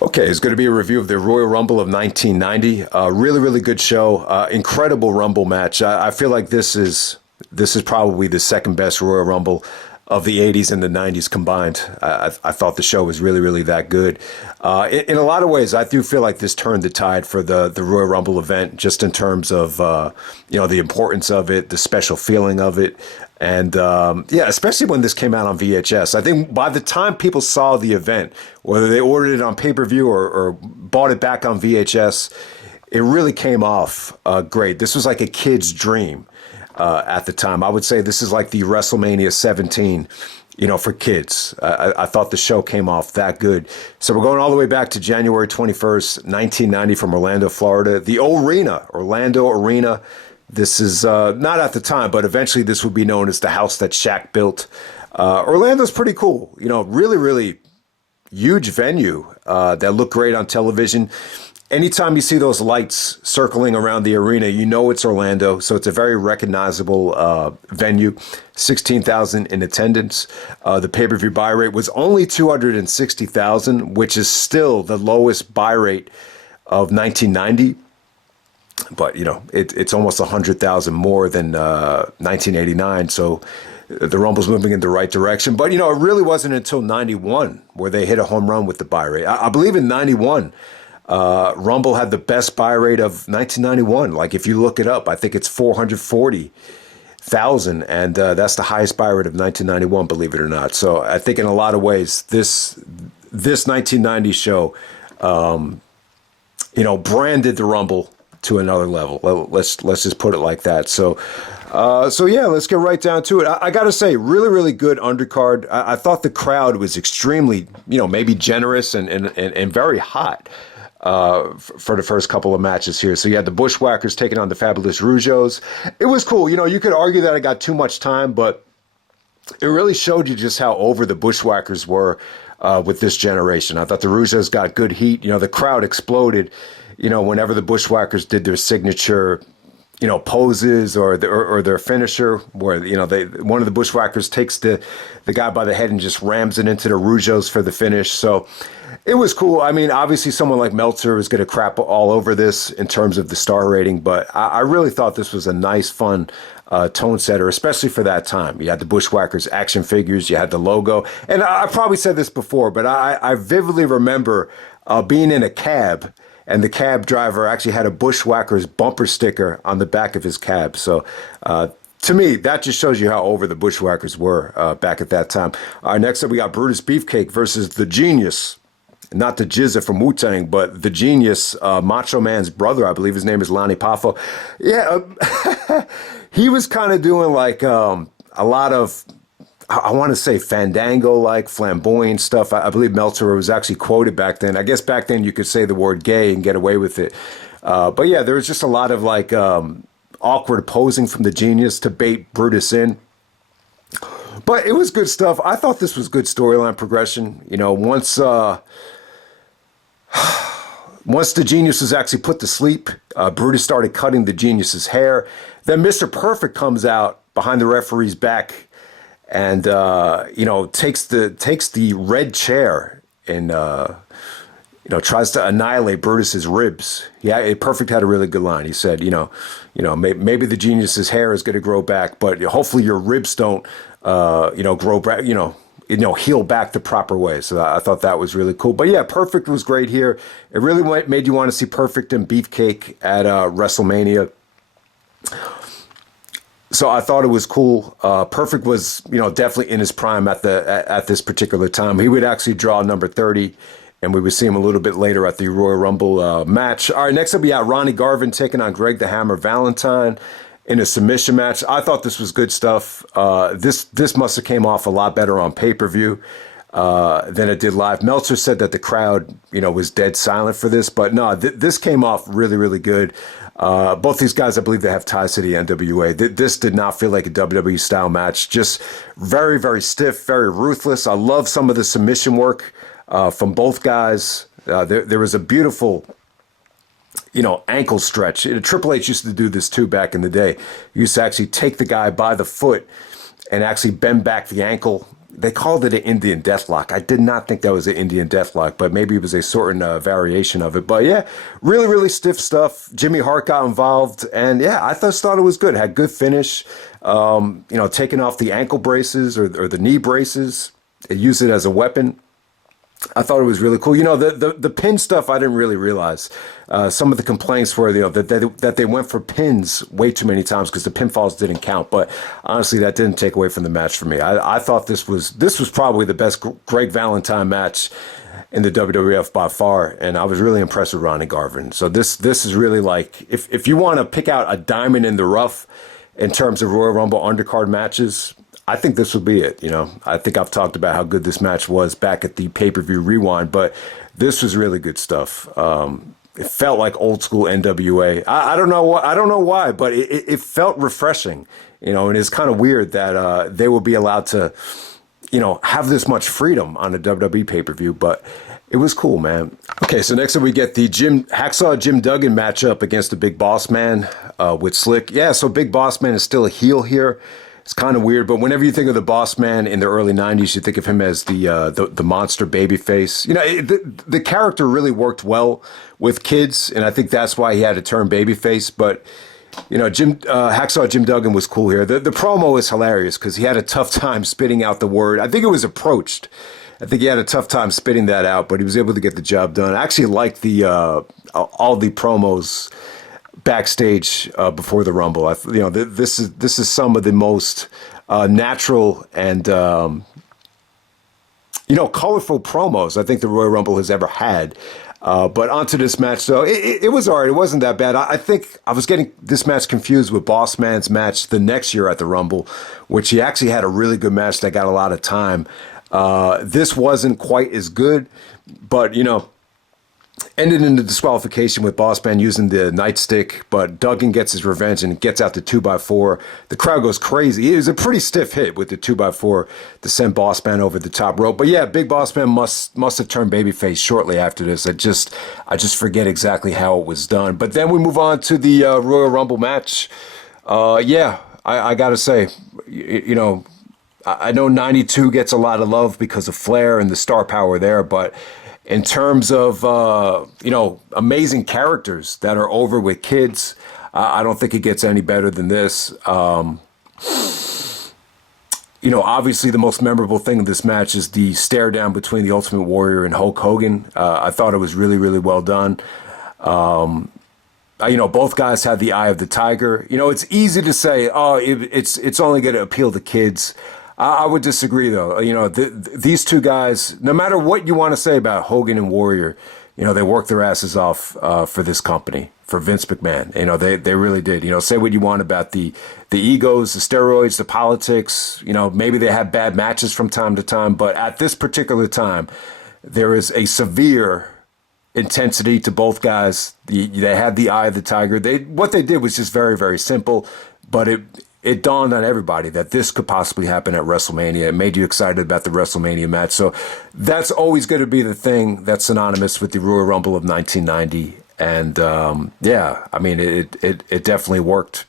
Okay, it's going to be a review of the Royal Rumble of 1990. Really, really good show. Incredible Rumble match. I feel like this is probably the second best Royal Rumble of the 80s and the 90s combined. I thought the show was really, really that good. In a lot of ways, I do feel like this turned the tide for the Royal Rumble event, just in terms of the importance of it, the special feeling of it. And especially when this came out on VHS. I think by the time people saw the event, whether they ordered it on pay-per-view or bought it back on VHS, it really came off great. This was like a kid's dream at the time. I would say this is like the WrestleMania 17, for kids. I thought the show came off that good. So we're going all the way back to January 21st, 1990 from Orlando, Florida. The Arena, Orlando Arena. This is not at the time, but eventually this would be known as the house that Shaq built. Orlando's pretty cool. Really, really huge venue that looked great on television. Anytime you see those lights circling around the arena, you know it's Orlando. So it's a very recognizable venue. 16,000 in attendance. The pay-per-view buy rate was only 260,000, which is still the lowest buy rate of 1990. But, it's almost 100,000 more than 1989. So the Rumble's moving in the right direction. But, it really wasn't until 91 where they hit a home run with the buy rate. I believe in 91, Rumble had the best buy rate of 1991. Like, if you look it up, I think it's 440,000. And that's the highest buy rate of 1991, believe it or not. So I think in a lot of ways, this 1990 show, branded the Rumble to another level. Let's just put it like that. So let's get right down to it. I got to say, really, really good undercard. I thought the crowd was extremely, maybe generous and very hot for the first couple of matches here. So you had the Bushwackers taking on the fabulous Rougeaus. It was cool. You could argue that I got too much time, but it really showed you just how over the Bushwackers were with this generation. I thought the Rougeaus got good heat. The crowd exploded. Whenever the Bushwackers did their signature, poses or their finisher, where one of the Bushwackers takes the guy by the head and just rams it into the Rougeaus for the finish. So it was cool. I mean, obviously, someone like Meltzer is going to crap all over this in terms of the star rating, but I really thought this was a nice, fun tone setter, especially for that time. You had the Bushwackers action figures, you had the logo, and I probably said this before, but I vividly remember being in a cab. And the cab driver actually had a Bushwackers bumper sticker on the back of his cab. So to me, that just shows you how over the Bushwackers were back at that time. Next up, we got Brutus Beefcake versus the Genius. Not the Jizza from Wu-Tang, but the Genius, Macho Man's brother. I believe his name is Lonnie Poffo. Yeah, he was kind of doing like a lot of, I want to say, Fandango-like, flamboyant stuff. I believe Meltzer was actually quoted back then. I guess back then you could say the word gay and get away with it. But yeah, there was just a lot of like awkward posing from the Genius to bait Brutus in. But it was good stuff. I thought this was good storyline progression. Once the Genius was actually put to sleep, Brutus started cutting the Genius's hair. Then Mr. Perfect comes out behind the referee's back and takes the red chair and tries to annihilate Brutus's ribs. Yeah, Perfect had a really good line. He said, maybe the Genius's hair is going to grow back, but hopefully your ribs don't grow back, heal back the proper way. So I thought that was really cool. But yeah, Perfect was great here. It really made you want to see Perfect and Beefcake at WrestleMania. So I thought it was cool. Perfect was, definitely in his prime at this particular time. He would actually draw number 30, and we would see him a little bit later at the Royal Rumble match. All right, next up we got Ronnie Garvin taking on Greg the Hammer Valentine in a submission match. I thought this was good stuff. This must have came off a lot better on pay-per-view than it did live. Meltzer said that the crowd, was dead silent for this, but no, this came off really, really good. Both these guys, I believe they have ties to the NWA. This did not feel like a WWE style match. Just very, very stiff, very ruthless. I love some of the submission work from both guys. There was a beautiful, ankle stretch. Triple H used to do this too back in the day. He used to actually take the guy by the foot and actually bend back the ankle, they called it an Indian Deathlock. I did not think that was an Indian Deathlock, but maybe it was a certain variation of it. But yeah, really, really stiff stuff. Jimmy Hart got involved, and yeah, I thought it was good. Had good finish. Taking off the ankle braces or the knee braces, they used it as a weapon. I thought it was really cool. The pin stuff I didn't really realize. Some of the complaints were that they went for pins way too many times because the pinfalls didn't count. But honestly, that didn't take away from the match for me. I thought this was probably the best Greg Valentine match in the WWF by far, and I was really impressed with Ronnie Garvin. So this is really like if you want to pick out a diamond in the rough in terms of Royal Rumble undercard matches, I think this will be it. I think I've talked about how good this match was back at the pay-per-view rewind, but this was really good stuff. It felt like old school NWA. I don't know why, but it felt refreshing. And it's kind of weird that they will be allowed to, have this much freedom on a WWE pay-per-view, but it was cool, man. Okay, so next up we get the Hacksaw Jim Duggan matchup against the Big Boss Man with Slick. Yeah, so Big Boss Man is still a heel here. It's kind of weird, but whenever you think of the Boss Man in the early 90s, you think of him as the monster babyface. The character really worked well with kids, and I think that's why he had to turn babyface. But, Hacksaw Jim Duggan was cool here. The promo is hilarious because he had a tough time spitting out the word. I think it was approached. I think he had a tough time spitting that out, but he was able to get the job done. I actually liked all the promos backstage before the Rumble. This is some of the most natural and colorful promos I think the Royal Rumble has ever had. But onto this match, though, it was all right. It wasn't that bad. I think I was getting this match confused with Bossman's match the next year at the Rumble, which he actually had a really good match that got a lot of time. This wasn't quite as good, but ended in the disqualification with Bossman using the nightstick, but Duggan gets his revenge and gets out the 2x4. The crowd goes crazy. It was a pretty stiff hit with the 2x4 to send Bossman over the top rope. But yeah, Big Bossman must have turned babyface shortly after this. I just forget exactly how it was done. But then we move on to the Royal Rumble match. I gotta say, I know 92 gets a lot of love because of Flair and the star power there, but in terms of, amazing characters that are over with kids, I don't think it gets any better than this. Obviously the most memorable thing of this match is the stare down between the Ultimate Warrior and Hulk Hogan. I thought it was really, really well done. Both guys had the eye of the tiger. It's easy to say, it's only going to appeal to kids. I would disagree, though. These two guys, no matter what you want to say about Hogan and Warrior, they worked their asses off for this company, for Vince McMahon. They really did. Say what you want about the egos, the steroids, the politics. Maybe they had bad matches from time to time, but at this particular time, there is a severe intensity to both guys. They had the eye of the tiger. What they did was just very, very simple, but it dawned on everybody that this could possibly happen at WrestleMania. It made you excited about the WrestleMania match. So that's always going to be the thing that's synonymous with the Royal Rumble of 1990. And it definitely worked.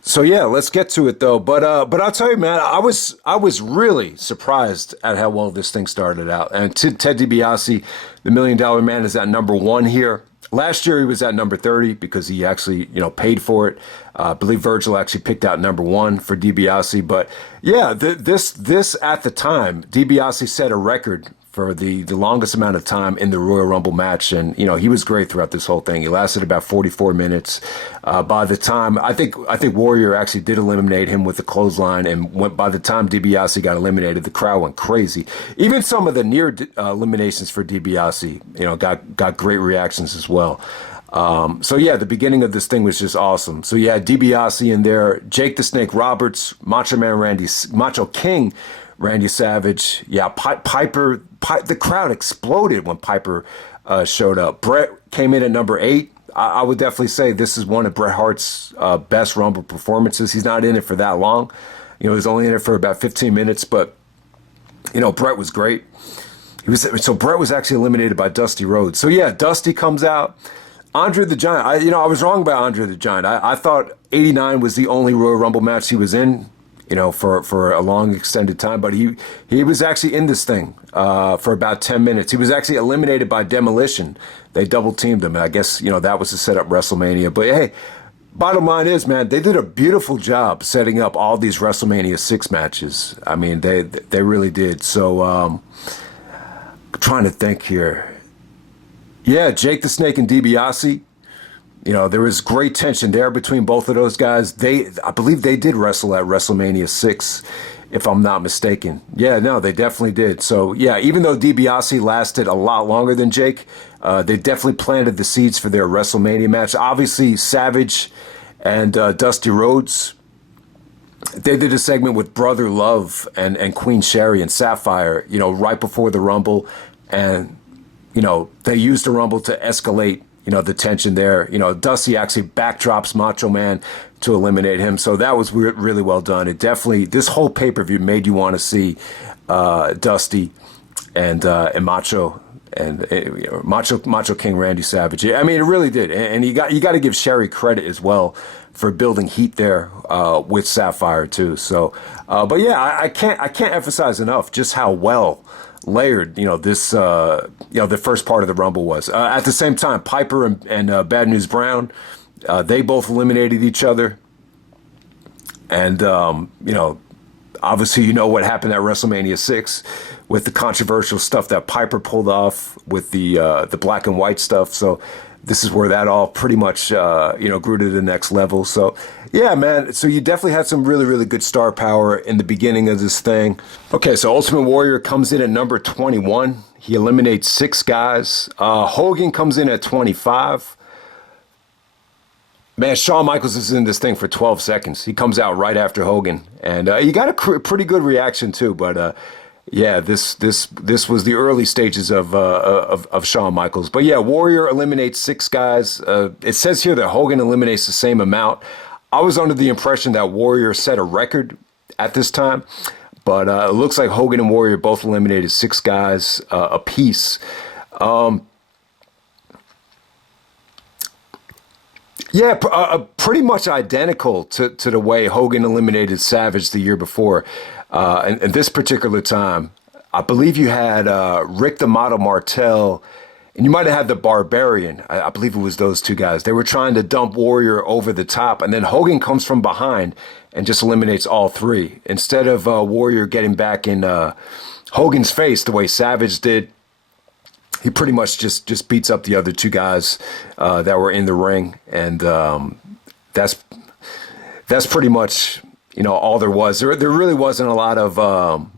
So yeah, let's get to it though. But I'll tell you, man, I was really surprised at how well this thing started out. And Ted DiBiase, the $1 Million Man, is at number 1 here. Last year he was at number 30 because he actually, paid for it. I believe Virgil actually picked out number 1 for DiBiase. But yeah, this at the time, DiBiase set a record for the longest amount of time in the Royal Rumble match. And, he was great throughout this whole thing. He lasted about 44 minutes. By the time, I think Warrior actually did eliminate him with the clothesline. And by the time DiBiase got eliminated, the crowd went crazy. Even some of the near eliminations for DiBiase, got great reactions as well. The beginning of this thing was just awesome. So you had DiBiase in there, Jake the Snake Roberts, Macho King Randy Savage. Yeah, Piper. The crowd exploded when Piper showed up. Bret came in at number 8. I would definitely say this is one of Bret Hart's best Rumble performances. He's not in it for that long. He's only in it for about 15 minutes, but, Bret was great. Bret was actually eliminated by Dusty Rhodes. So yeah, Dusty comes out. Andre the Giant. I was wrong about Andre the Giant. I thought '89 was the only Royal Rumble match he was in. For a long extended time, but he was actually in this thing for about 10 minutes. He was actually eliminated by Demolition. They double teamed him, and I guess that was to set up WrestleMania. But hey, bottom line is, man, they did a beautiful job setting up all these WrestleMania 6 matches. I mean, they really did. So, I'm trying to think here. Yeah, Jake the Snake and DiBiase. There was great tension there between both of those guys. I believe they did wrestle at WrestleMania 6, if I'm not mistaken. Yeah, no, they definitely did. So, yeah, even though DiBiase lasted a lot longer than Jake, they definitely planted the seeds for their WrestleMania match. Obviously, Savage and Dusty Rhodes, they did a segment with Brother Love and Queen Sherri and Safire, right before the Rumble. And, they used the Rumble to escalate the tension there. Dusty actually backdrops Macho Man to eliminate him. So that was really well done. It definitely, this whole pay-per-view made you want to see Dusty and Macho and Macho King Randy Savage. I mean, it really did. And you got to give Sherri credit as well for building heat there with Safire too. So, but yeah, I can't emphasize enough just how well layered, this, the first part of the Rumble was. At the same time, Piper and Bad News Brown, they both eliminated each other. And, obviously, what happened at WrestleMania 6 with the controversial stuff that Piper pulled off with the black and white stuff. So this is where that all pretty much, grew to the next level. So, yeah, man. So you definitely had some really, really good star power in the beginning of this thing. Okay, so Ultimate Warrior comes in at number 21. He eliminates 6 guys. Hogan comes in at 25. Man, Shawn Michaels is in this thing for 12 seconds. He comes out right after Hogan. And he got a pretty good reaction, too. But, yeah, this was the early stages of Shawn Michaels. But, yeah, Warrior eliminates 6 guys. It says here that Hogan eliminates the same amount. I was under the impression that Warrior set a record at this time. But it looks like Hogan and Warrior both eliminated 6 guys apiece. Yeah, pretty much identical to the way Hogan eliminated Savage the year before. And this particular time, I believe you had Rick the Model Martel, and you might have had the Barbarian. I believe it was those 2 guys. They were trying to dump Warrior over the top, and then Hogan comes from behind and just eliminates all 3. Instead of Warrior getting back in Hogan's face the way Savage did, he pretty much just beats up the other 2 guys that were in the ring, and that's pretty much all there was. There really wasn't a lot of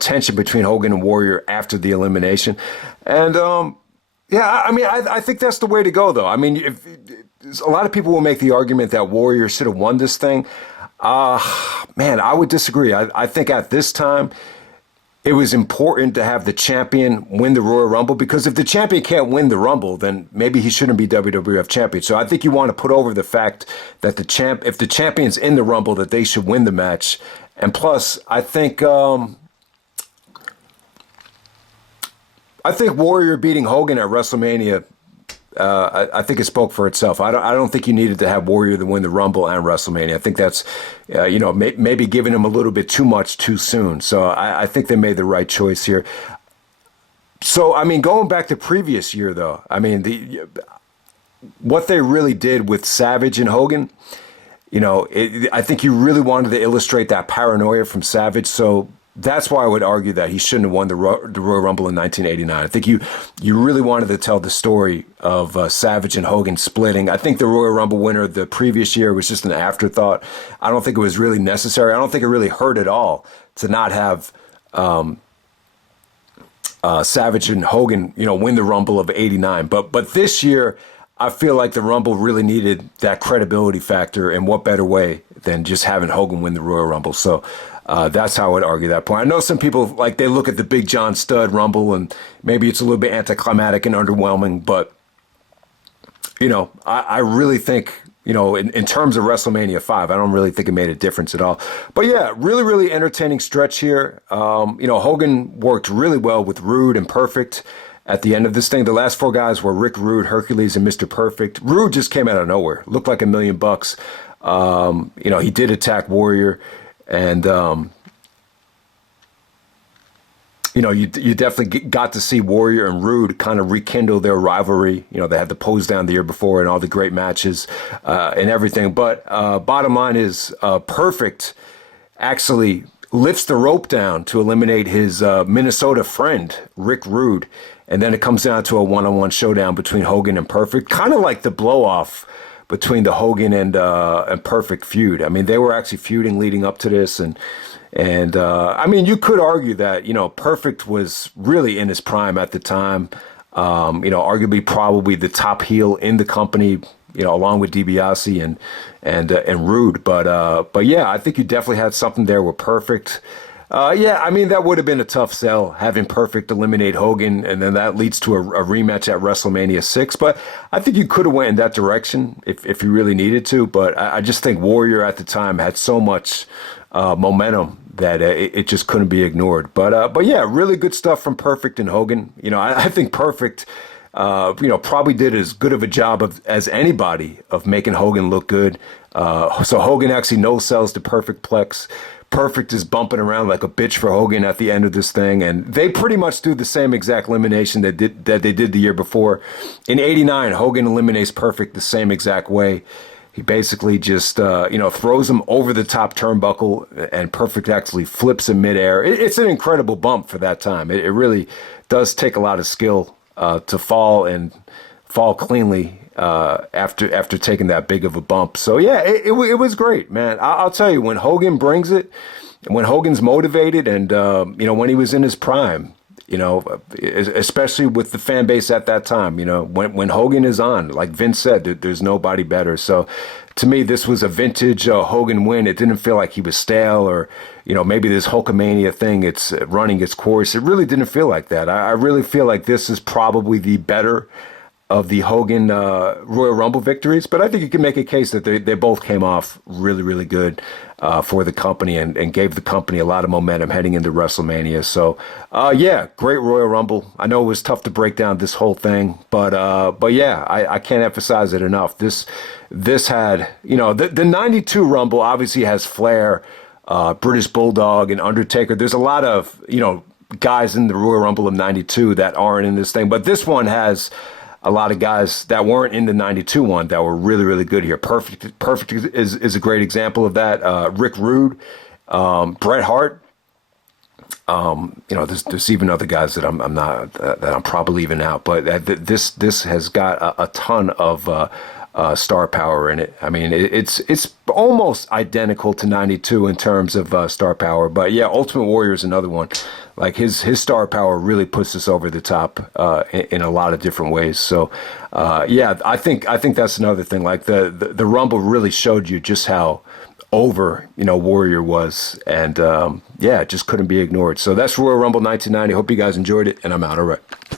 tension between Hogan and Warrior after the elimination, and yeah, I mean, I think that's the way to go, though. I mean, a lot of people will make the argument that Warrior should have won this thing. Man, I would disagree. I think at this time, it was important to have the champion win the Royal Rumble, because if the champion can't win the Rumble, then maybe he shouldn't be WWF champion. So I think you want to put over the fact that if the champion's in the Rumble, that they should win the match. And plus, I think Warrior beating Hogan at WrestleMania, I think it spoke for itself. I don't think you needed to have Warrior to win the Rumble and WrestleMania. I think that's, maybe giving him a little bit too much too soon. So I think they made the right choice here. So, I mean, going back to previous year, though, I mean, what they really did with Savage and Hogan, I think you really wanted to illustrate that paranoia from Savage. So that's why I would argue that he shouldn't have won the Royal Rumble in 1989. I think you really wanted to tell the story of Savage and Hogan splitting. I think the Royal Rumble winner the previous year was just an afterthought. I don't think it was really necessary. I don't think it really hurt at all to not have Savage and Hogan, win the Rumble of '89. But this year, I feel like the Rumble really needed that credibility factor, and what better way than just having Hogan win the Royal Rumble. So that's how I would argue that point. I know some people, they look at the Big John Studd Rumble, and maybe it's a little bit anticlimactic and underwhelming, but, I really think, in terms of WrestleMania 5, I don't really think it made a difference at all. But yeah, really, really entertaining stretch here. Hogan worked really well with Rude and Perfect, at the end of this thing. The last 4 guys were Rick Rude, Hercules, and Mr. Perfect. Rude just came out of nowhere. Looked like $1 million. You know, he did attack Warrior, and you know, you definitely got to see Warrior and Rude kind of rekindle their rivalry. You know, they had the pose down the year before and all the great matches and everything. But bottom line is, Perfect actually lifts the rope down to eliminate his Minnesota friend, Rick Rude. And then it comes down to a one-on-one showdown between Hogan and Perfect, kind of like the blow-off between the Hogan and Perfect feud. I mean, they were actually feuding leading up to this, and I mean, you could argue that, you know, Perfect was really in his prime at the time. You know, arguably probably the top heel in the company, you know, along with DiBiase and Rude. But yeah, I think you definitely had something there with Perfect. Yeah, I mean, that would have been a tough sell, having Perfect eliminate Hogan, and then that leads to a rematch at WrestleMania 6. But I think you could have went in that direction if you really needed to. But I just think Warrior at the time had so much momentum that it just couldn't be ignored. But yeah, really good stuff from Perfect and Hogan. You know, I think Perfect, you know, probably did as good of a job as anybody of making Hogan look good. So Hogan actually no sells to Perfect Plex. Perfect is bumping around like a bitch for Hogan at the end of this thing, and they pretty much do the same exact elimination that they did the year before. In '89, Hogan eliminates Perfect the same exact way. He basically just you know, throws him over the top turnbuckle, and Perfect actually flips him midair. It's an incredible bump for that time. It really does take a lot of skill to fall cleanly after taking that big of a bump. So yeah, it was great, man. I'll tell you, when Hogan brings it, and when Hogan's motivated, and you know, when he was in his prime, you know, especially with the fan base at that time, you know, when Hogan is on, like Vince said, there's nobody better. So to me, this was a vintage Hogan win. It didn't feel like he was stale, or, you know, maybe this Hulkamania thing, it's running its course. It really didn't feel like that. I really feel like this is probably the better of the Hogan Royal Rumble victories, but I think you can make a case that they both came off really, really good for the company, and gave the company a lot of momentum heading into WrestleMania. So, yeah, great Royal Rumble. I know it was tough to break down this whole thing, but yeah, I can't emphasize it enough. This had, you know, the '92 Rumble obviously has Flair, British Bulldog, and Undertaker. There's a lot of, you know, guys in the Royal Rumble of '92 that aren't in this thing, but this one has a lot of guys that weren't in the '92 one that were really, really good here. Perfect is a great example of that. Rick Rude, Bret Hart. You know, there's even other guys that I'm probably leaving out, but this has got a ton of star power in it. I mean, it's almost identical to '92 in terms of star power, but yeah, Ultimate Warrior is another one. Like his star power really puts us over the top in a lot of different ways. So yeah, I think that's another thing. Like the Rumble really showed you just how over, you know, Warrior was, and yeah, it just couldn't be ignored. So that's Royal Rumble 1990. Hope you guys enjoyed it, and I'm out. All right.